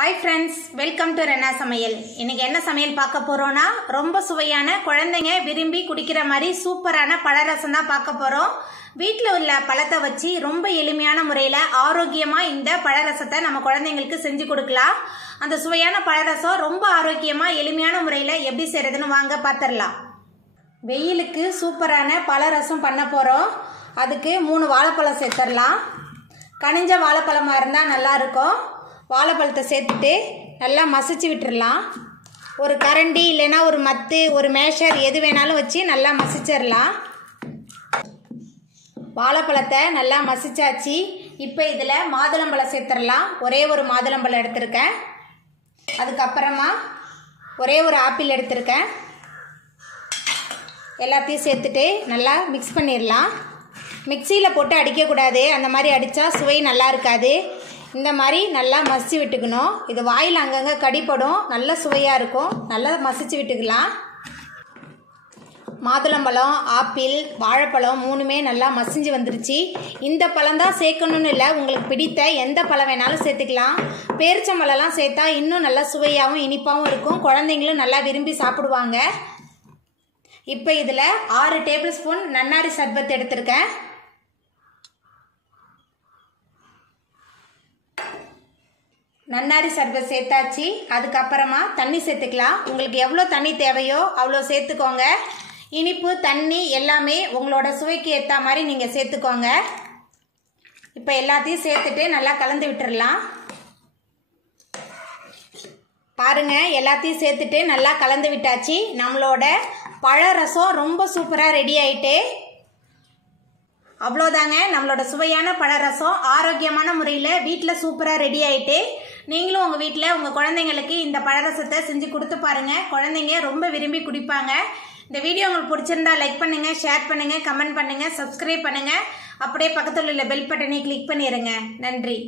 Hi friends, welcome to Renna Samayal. இன்னைக்கு என்ன சமையல் பார்க்க போறோம்னா ரொம்ப சுவையான குழந்தைங்க விரும்பி குடிக்கிற மாதிரி சூப்பரான பழரசம் தான் பார்க்க போறோம். வீட்ல உள்ள பழத்தை வச்சு ரொம்ப எளிமையான முறையில ஆரோக்கியமா இந்த பழரசத்தை நம்ம குழந்தைங்களுக்கு செஞ்சு கொடுக்கலாம். அந்த சுவையான பழரசம் ரொம்ப ஆரோக்கியமா எளிமையான முறையில எப்படி செய்யறதுன்னு வாங்க பார்த்திடலாம். வெயிலுக்கு சூப்பரான பழரசம் பண்ண போறோம். அதுக்கு 3 வாழைப்பழம் சேர்த்துடலாம். கனிஞ்ச வாழைப்பழமா இருந்தா நல்லா இருக்கும். வாழைப்பழத்தை சேர்த்துட்டு நல்லா மசிச்சு விட்டுறலாம். ஒரு கரண்டி இல்லைன்னா ஒரு மத்து ஒரு மேஷர் எது வேணாலும் வச்சு நல்லா மசிச்சிடலாம். வாழைப்பழத்தை நல்லா மசிச்சாச்சு. இப்போ இதில் மாதுளம்பழம் சேர்த்துடலாம். ஒரே ஒரு மாதுளம்பழம் எடுத்திருக்கேன். அதுக்கப்புறமா ஒரே ஒரு ஆப்பிள் எடுத்திருக்கேன். எல்லாத்தையும் சேர்த்துட்டு நல்லா மிக்ஸ் பண்ணிடலாம். மிக்சியில் போட்டு அடிக்கக்கூடாது, அந்த மாதிரி அடித்தா சுவை நல்லா இருக்காது. இந்த மாதிரி நல்லா மசிச்சு விட்டுக்கணும். இது வாயில் அங்கங்கே கடிப்படும், நல்ல சுவையாக இருக்கும். நல்லா மசிச்சு விட்டுக்கலாம். மாதுளம்பழம், ஆப்பிள், வாழைப்பழம் 3மே நல்லா மசிஞ்சு வந்துருச்சு. இந்த பழம் தான் சேர்க்கணும்னு இல்லை, உங்களுக்கு பிடித்த எந்த பழம் வேணாலும் சேர்த்துக்கலாம். பேரிச்சம்பழம்லாம் சேர்த்தா இன்னும் நல்லா சுவையாகவும் இனிப்பாகவும் இருக்கும். குழந்தைங்களும் நல்லா விரும்பி சாப்பிடுவாங்க. இப்போ இதில் 6 டேபிள் ஸ்பூன் நன்னாரி சர்பத் எடுத்திருக்கேன். நன்னாரி சர்பத் சேர்த்தாச்சு. அதுக்கப்புறமா தண்ணி சேர்த்துக்கலாம். உங்களுக்கு எவ்வளோ தண்ணி தேவையோ அவ்வளோ சேர்த்துக்கோங்க. இனிப்பு தண்ணி எல்லாமே உங்களோட சுவைக்கு ஏற்ற மாதிரி நீங்கள் சேர்த்துக்கோங்க. இப்போ எல்லாத்தையும் சேர்த்துட்டு நல்லா கலந்து விட்டுடலாம். பாருங்க, எல்லாத்தையும் சேர்த்துட்டு நல்லா கலந்து விட்டாச்சு. நம்மளோட பழரசம் ரொம்ப சூப்பராக ரெடி ஆயிட்டு. அவ்வளோதாங்க, நம்மளோட சுவையான பழரசம் ஆரோக்கியமான முறையில் வீட்டில் சூப்பராக ரெடி ஆயிட்டு. நீங்களும் உங்கள் வீட்டில் உங்கள் குழந்தைங்களுக்கு இந்த பழரசத்தை செஞ்சு கொடுத்து பாருங்கள். குழந்தைங்க ரொம்ப விரும்பி குடிப்பாங்க. இந்த வீடியோ உங்களுக்கு பிடிச்சிருந்தா லைக் பண்ணுங்கள், ஷேர் பண்ணுங்கள், கமெண்ட் பண்ணுங்கள், சப்ஸ்கிரைப் பண்ணுங்கள். அப்படியே பக்கத்தில் உள்ள பெல் பட்டனை கிளிக் பண்ணிடுங்க. நன்றி.